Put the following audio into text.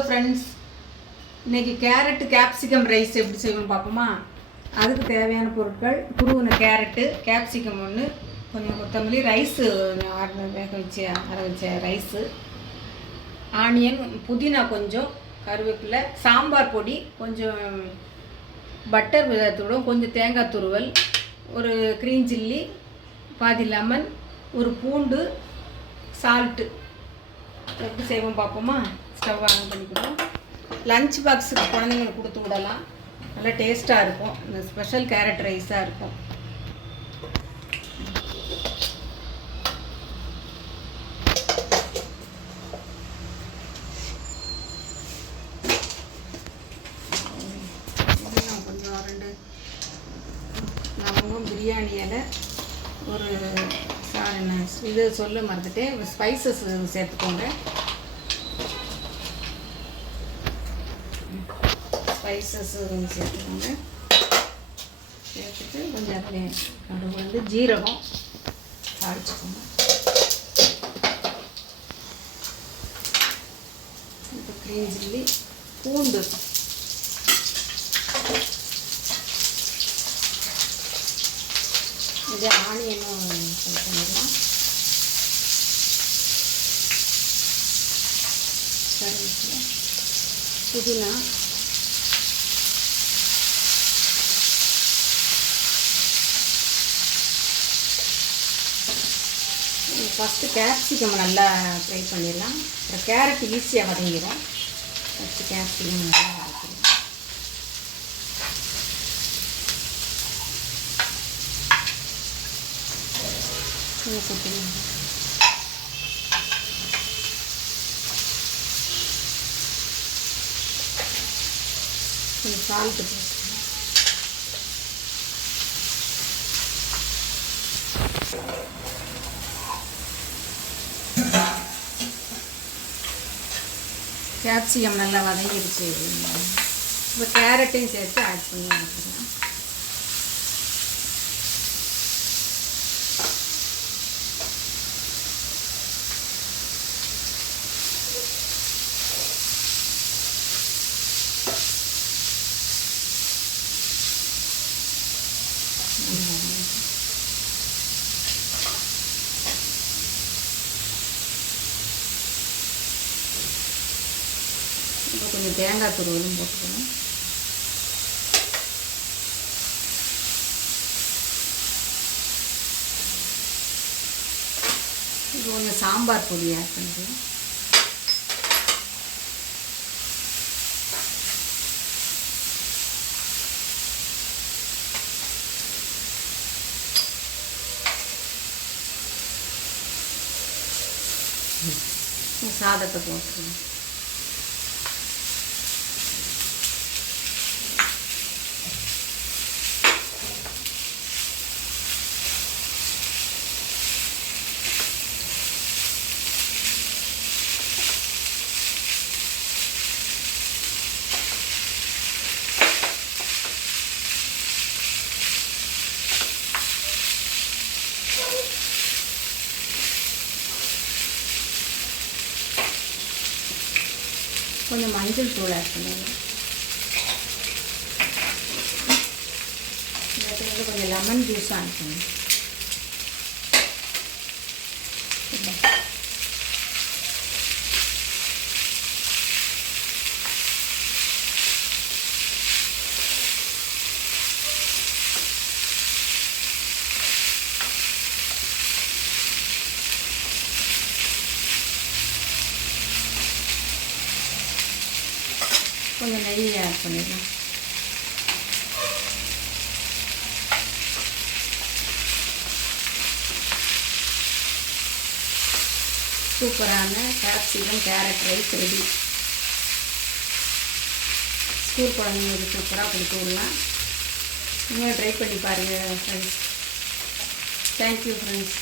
Friends, இன்றைக்கி carrot capsicum rice எப்படி செய்யணும்னு பார்ப்போமா? அதுக்கு தேவையான பொருட்கள்: துருவின கேரட்டு, கேப்சிகம் ஒன்று, கொஞ்சம் கொத்தமல்லி, ரைஸு அரை வச்ச ரைஸு, ஆனியன், புதினா கொஞ்சம், கருவேப்பிலை, சாம்பார் பொடி கொஞ்சம், பட்டர் தூளும், கொஞ்சம் தேங்காய் துருவல், ஒரு க்ரீன் சில்லி, பாதி லெமன், ஒரு பூண்டு, சால்ட்டு. எப்படி செய்வோம் பார்ப்போமா? ஸ்டவ் ஆன் பண்ணிக்கிறோம். லஞ்ச் பாக்ஸுக்கு குழந்தைங்களுக்கு கொடுத்து விடலாம், நல்லா டேஸ்ட்டாக இருக்கும். இந்த ஸ்பெஷல் கேரட் ரைஸாக இருக்கும். கொஞ்சம் 2 லவங்கம், பிரியாணி இலை, ஒரு இது சொல்ல மறந்துட்டேன், ஸ்பைசஸ் சேர்த்துக்கோங்க. ஸ்பைசஸ் சேர்த்துக்கோங்க. சேர்த்துட்டு கொஞ்சம் அதில் கடுகு ஜீரகம் தாளிச்சுக்கோங்க. இப்போ க்ரீன் சில்லி, பூண்டு, இது ஆனியனும் பண்ணிடலாம். கருவேப்பிலை, புதினா, ஃபஸ்ட்டு கேப்சிகம் நல்லா ஃப்ரை பண்ணிடலாம். அப்புறம் கேரட் ஈஸியாக வதங்கிடும். ஃபஸ்ட்டு கேப்சிகம் நல்லா வதக்கிடலாம். கொஞ்சம் சால்ட்டு போட்டு கேப்சிகம் நல்லா வதங்கிடுச்சு. இப்போ கேரட்டையும் சேர்த்து ஆட் பண்ணி வச்சுக்கலாம். கொஞ்சம் தேங்காய் துருவலும் போட்டுக்கணும். இது கொஞ்சம் சாம்பார் பொடி ஆட் பண்ணிக்கலாம். சாதத்தை போட்டுருங்க. கொஞ்சம் மஞ்சள் தூள் ஆட் பண்ணுங்க. கொஞ்சம் லெமன் ஜூஸ் ஆட் பண்ணுங்க. கொஞ்சம் நெய் ஆட் பண்ணிடலாம். சூப்பரான capsicum carrot rice ready. School குழந்தைங்களுக்கு சூப்பராக கொடுத்து விடலாம். நீங்கள் ட்ரை பண்ணி பாருங்கள் ஃப்ரெண்ட்ஸ். Thank you friends.